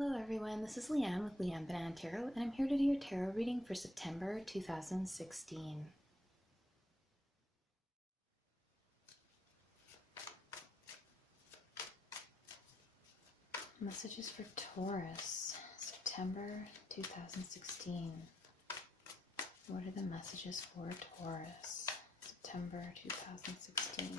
Hello everyone, this is Leanne with Leanne Banana Tarot, and I'm here to do your tarot reading for September 2016. Messages for Taurus, September 2016. What are the messages for Taurus, September 2016?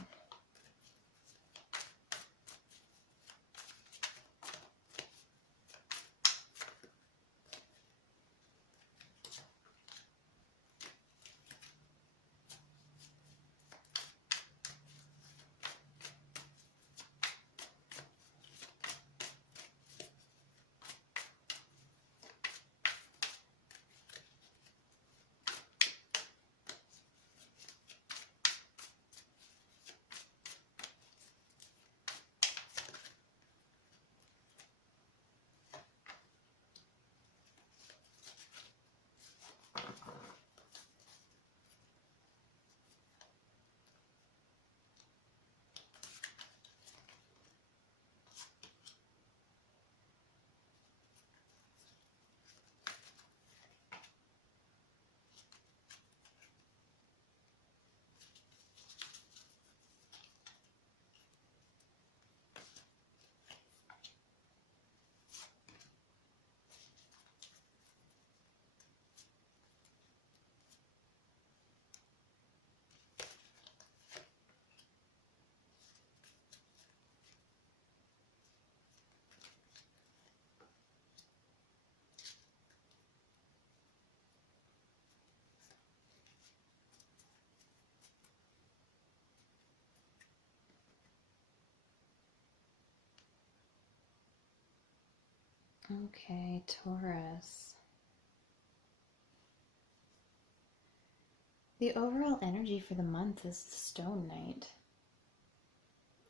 Okay, Taurus. The overall energy for the month is the Stone Knight.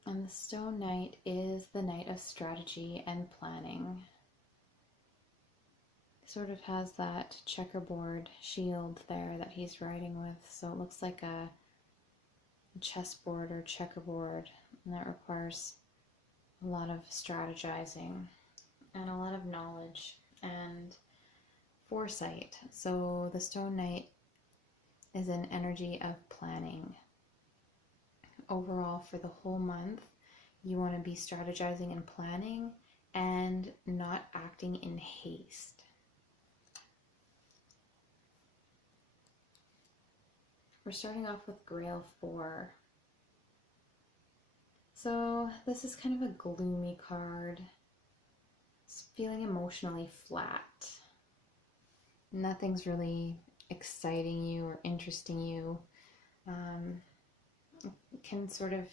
And the Stone Knight is the knight of strategy and planning. Sort of has that checkerboard shield there that he's riding with, so it looks like a chessboard or checkerboard, and that requires a lot of strategizing and a lot of knowledge and foresight. So the Stone Knight is an energy of planning. Overall, for the whole month, you want to be strategizing and planning and not acting in haste. We're starting off with Grail 4. So this is kind of a gloomy card. It's feeling emotionally flat. Nothing's really exciting you or interesting you. It can sort of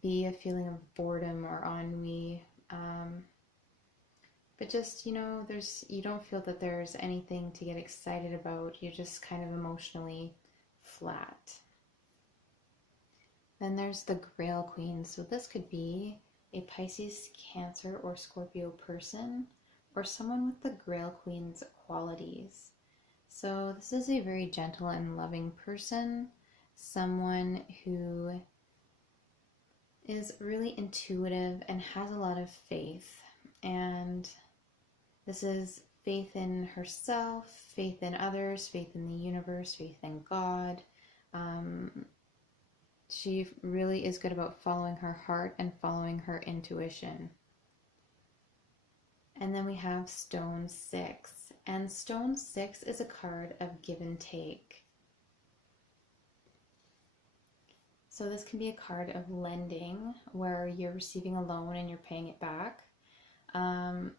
be a feeling of boredom or ennui. But just, you don't feel that there's anything to get excited about. You're just kind of emotionally flat. Then there's the Grail Queen. So this could be a Pisces, Cancer, or Scorpio person, or someone with the Grail Queen's qualities. So this is a very gentle and loving person, someone who is really intuitive and has a lot of faith. And this is faith in herself, faith in others, faith in the universe, faith in God. She really is good about following her heart and following her intuition. And then we have Stone 6. And Stone 6 is a card of give and take. So this can be a card of lending, where you're receiving a loan and you're paying it back.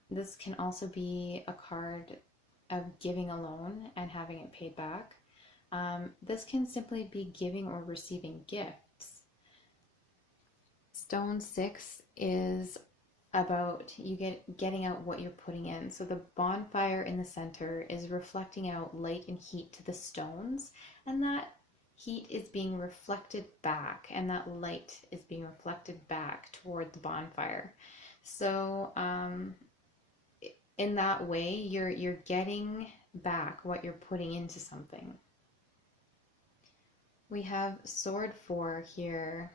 This can also be a card of giving a loan and having it paid back. This can simply be giving or receiving gifts. Stone 6 is about getting out what you're putting in. So the bonfire in the center is reflecting out light and heat to the stones, and that heat is being reflected back, and that light is being reflected back toward the bonfire. So in that way, you're getting back what you're putting into something. We have Sword 4 here.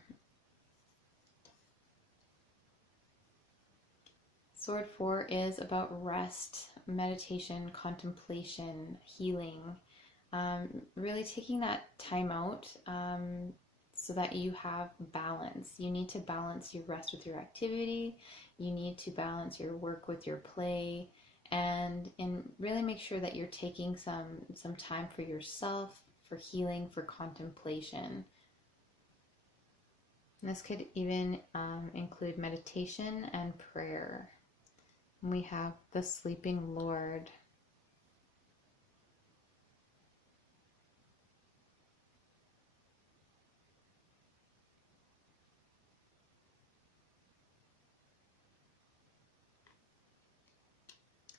Sword 4 is about rest, meditation, contemplation, healing. Really taking that time out so that you have balance. You need to balance your rest with your activity. You need to balance your work with your play, and really make sure that you're taking some time for yourself, for healing, for contemplation. And this could even include meditation and prayer. We have the Sleeping Lord.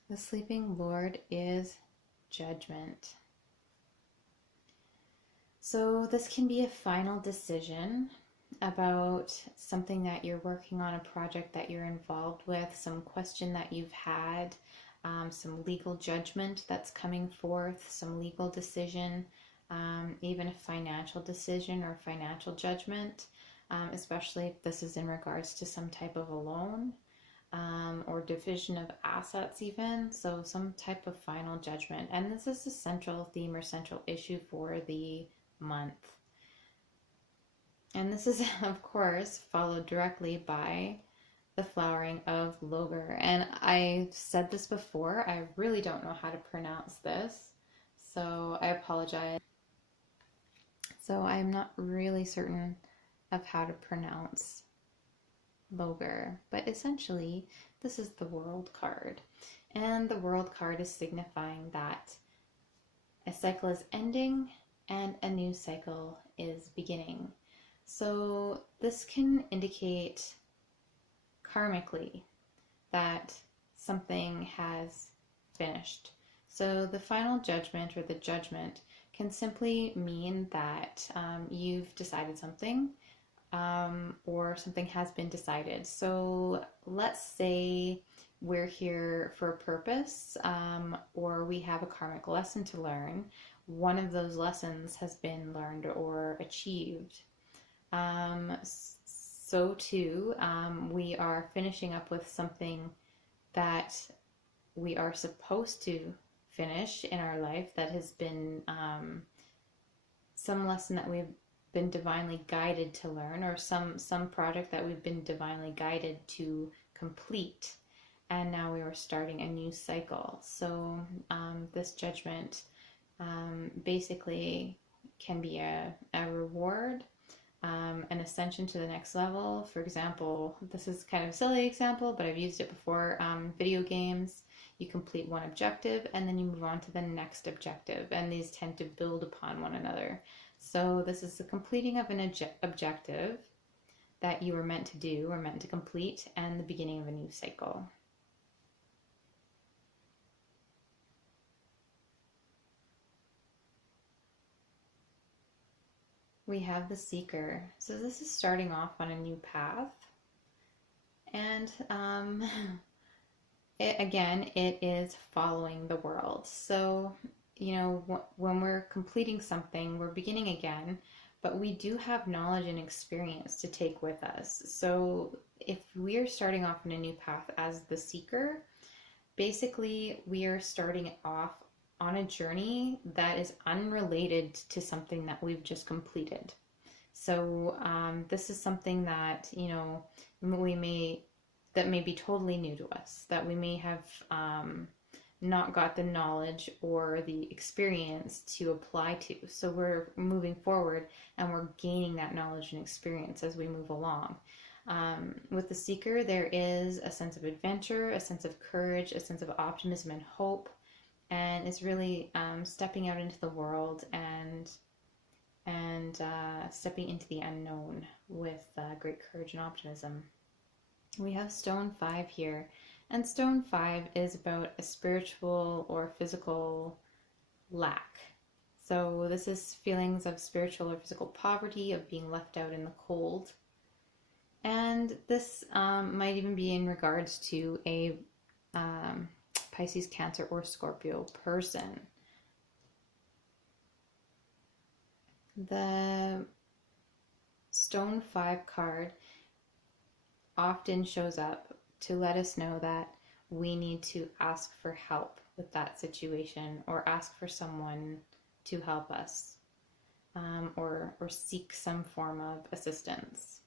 The Sleeping Lord is judgment. So this can be a final decision about something that you're working on, a project that you're involved with, some question that you've had, some legal judgment that's coming forth, some legal decision, even a financial decision or financial judgment, especially if this is in regards to some type of a loan. Or division of assets even, so some type of final judgment. And this is the central theme or central issue for the month. And this is, of course, followed directly by the flowering of Logar. And I've said this before, I really don't know how to pronounce this, so I apologize. So I'm not really certain of how to pronounce Logar, but essentially this is the World card, and the World card is signifying that a cycle is ending and a new cycle is beginning. So this can indicate karmically that something has finished. So the final judgment or the judgment can simply mean that you've decided something, or something has been decided. So let's say we're here for a purpose, or we have a karmic lesson to learn. One of those lessons has been learned or achieved. So too, we are finishing up with something that we are supposed to finish in our life, that has been some lesson that we've been divinely guided to learn, or some project that we've been divinely guided to complete, and now we are starting a new cycle. So this judgment basically can be a reward, an ascension to the next level. For example, this is kind of a silly example, but I've used it before. Video games, you complete one objective and then you move on to the next objective, and these tend to build upon one another. So this is the completing of an objective that you were meant to do or meant to complete, and the beginning of a new cycle. We have the Seeker. So this is starting off on a new path. And it is following the world. So, when we're completing something, we're beginning again, but we do have knowledge and experience to take with us. So if we're starting off on a new path as the Seeker, basically we are starting off on a journey that is unrelated to something that we've just completed. So this is something that, that may be totally new to us, that we may have not got the knowledge or the experience to apply to. So we're moving forward and we're gaining that knowledge and experience as we move along. With the Seeker, there is a sense of adventure, a sense of courage, a sense of optimism and hope, and it's really stepping out into the world and stepping into the unknown with great courage and optimism. We have Stone 5 here, and Stone 5 is about a spiritual or physical lack. So this is feelings of spiritual or physical poverty, of being left out in the cold. And this might even be in regards to a Pisces, Cancer, or Scorpio person. The Stone 5 card often shows up to let us know that we need to ask for help with that situation, or ask for someone to help us, or seek some form of assistance.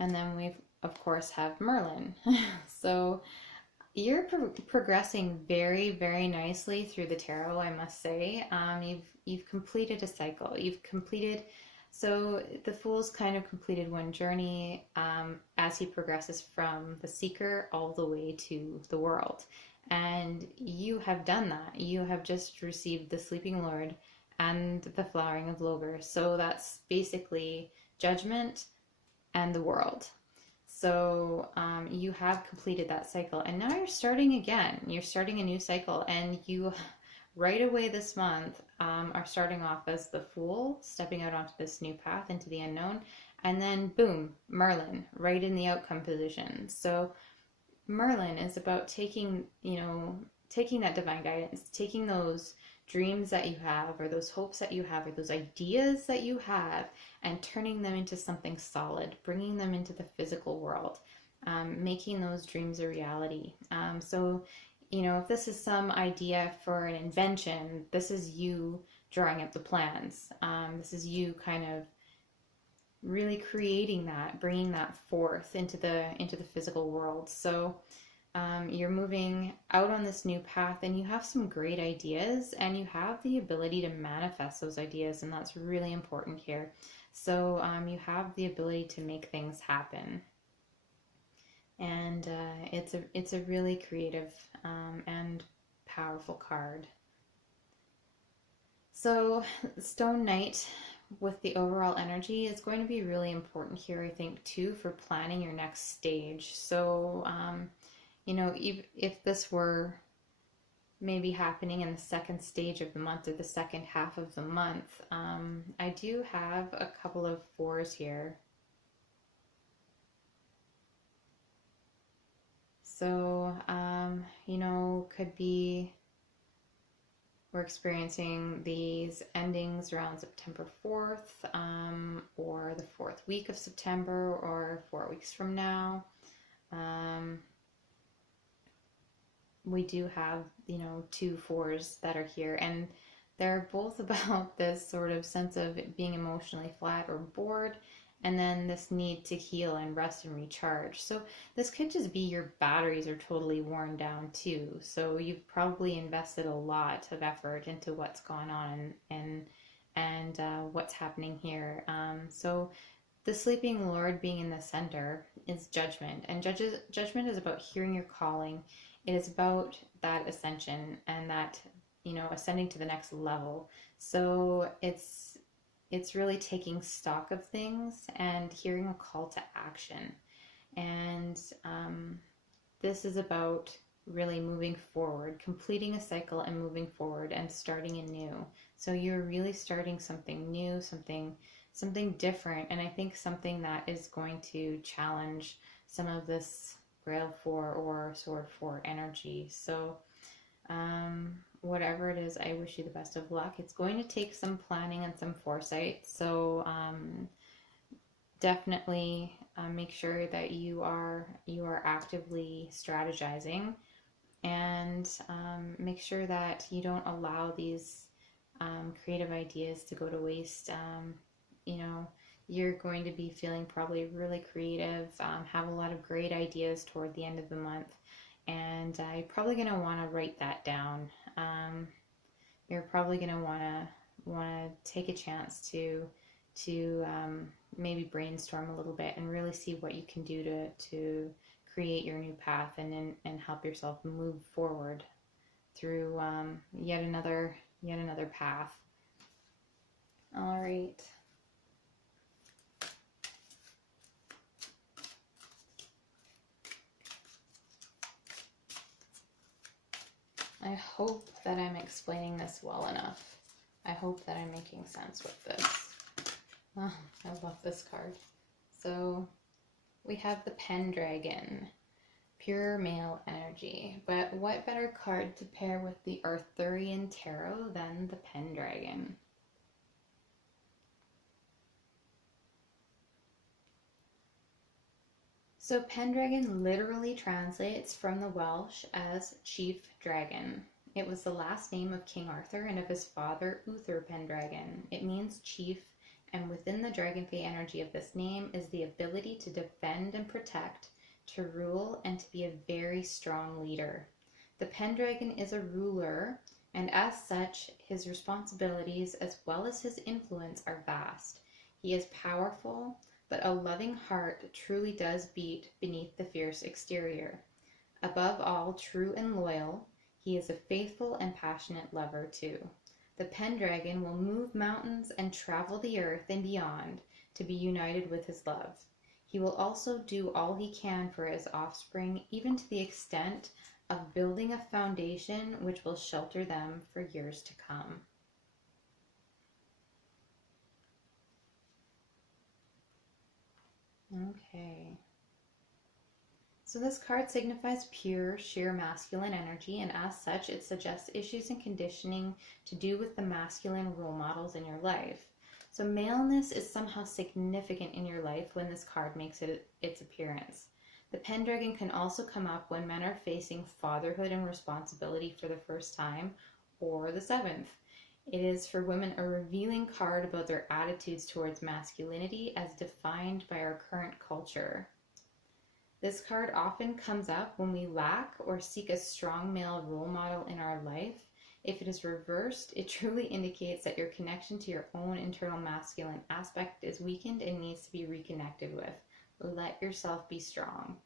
And then we, of course, have Merlin. So you're progressing very, very nicely through the tarot, I must say. You've completed a cycle. You've completed, so the Fool's kind of completed one journey, as he progresses from the Seeker all the way to the World. And you have done that. You have just received the Sleeping Lord and the Flowering of Logre. So that's basically Judgment and the World. So you have completed that cycle, and now you're starting again. You're starting a new cycle, and you right away this month are starting off as the Fool, stepping out onto this new path into the unknown, and then boom, Merlin, right in the outcome position. So Merlin is about taking, taking that divine guidance, taking those dreams that you have, or those hopes that you have, or those ideas that you have, and turning them into something solid, bringing them into the physical world, making those dreams a reality. So, if this is some idea for an invention, this is you drawing up the plans. This is you kind of really creating that, bringing that forth into the physical world. So you're moving out on this new path, and you have some great ideas, and you have the ability to manifest those ideas, and that's really important here. So you have the ability to make things happen, and it's a really creative and powerful card. So Stone Knight, with the overall energy, is going to be really important here, I think, too, for planning your next stage. So if this were maybe happening in the second stage of the month, or the second half of the month, I do have a couple of fours here. So, could be we're experiencing these endings around September 4th, or the 4th week of September, or 4 weeks from now. We do have, 2 fours that are here, and they're both about this sort of sense of being emotionally flat or bored, and then this need to heal and rest and recharge. So this could just be your batteries are totally worn down too. So you've probably invested a lot of effort into what's gone on and what's happening here. So the Sleeping Lord being in the center is Judgment, and Judgment is about hearing your calling. It is about that ascension, and that, ascending to the next level. So it's really taking stock of things and hearing a call to action. And this is about really moving forward, completing a cycle and moving forward and starting anew. So you're really starting something new, something different, and I think something that is going to challenge some of this Grail 4 or Sword 4 energy. So whatever it is, I wish you the best of luck. It's going to take some planning and some foresight. So definitely make sure that you are actively strategizing, and make sure that you don't allow these creative ideas to go to waste. You're going to be feeling probably really creative, have a lot of great ideas toward the end of the month, and you're probably going to want to write that down. You're probably going to want to take a chance to maybe brainstorm a little bit and really see what you can do to create your new path, and help yourself move forward through yet another path. All right. I hope that I'm explaining this well enough. I hope that I'm making sense with this. Oh, I love this card. So we have the Pendragon, pure male energy. But what better card to pair with the Arthurian Tarot than the Pendragon? So Pendragon literally translates from the Welsh as chief dragon. It was the last name of King Arthur and of his father Uther Pendragon. It means chief, and within the dragonfey energy of this name is the ability to defend and protect, to rule, and to be a very strong leader. The Pendragon is a ruler, and as such, his responsibilities as well as his influence are vast. He is powerful, but a loving heart truly does beat beneath the fierce exterior. Above all true and loyal, he is a faithful and passionate lover too. The Pendragon will move mountains and travel the earth and beyond to be united with his love. He will also do all he can for his offspring, even to the extent of building a foundation which will shelter them for years to come. Okay. So this card signifies pure, sheer masculine energy, and as such, it suggests issues and conditioning to do with the masculine role models in your life. So maleness is somehow significant in your life when this card makes its appearance. The Pendragon can also come up when men are facing fatherhood and responsibility for the first time, or the seventh. It is for women a revealing card about their attitudes towards masculinity as defined by our current culture. This card often comes up when we lack or seek a strong male role model in our life. If it is reversed, it truly indicates that your connection to your own internal masculine aspect is weakened and needs to be reconnected with. Let yourself be strong.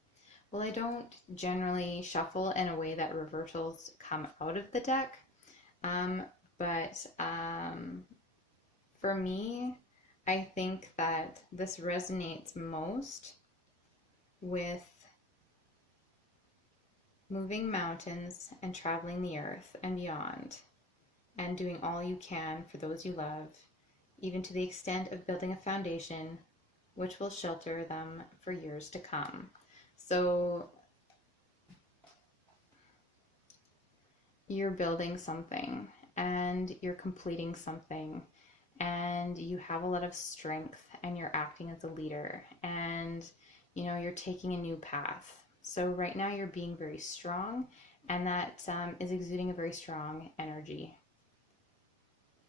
Well, I don't generally shuffle in a way that reversals come out of the deck, but for me, I think that this resonates most with moving mountains and traveling the earth and beyond, and doing all you can for those you love, even to the extent of building a foundation which will shelter them for years to come. So you're building something and you're completing something, and you have a lot of strength, and you're acting as a leader, and you're taking a new path. So right now you're being very strong, and that is exuding a very strong energy.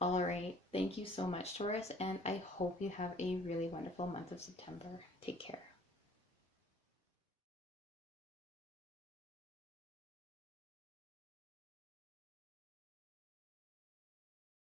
All right, thank you so much, Taurus, and I hope you have a really wonderful month of September. Take care.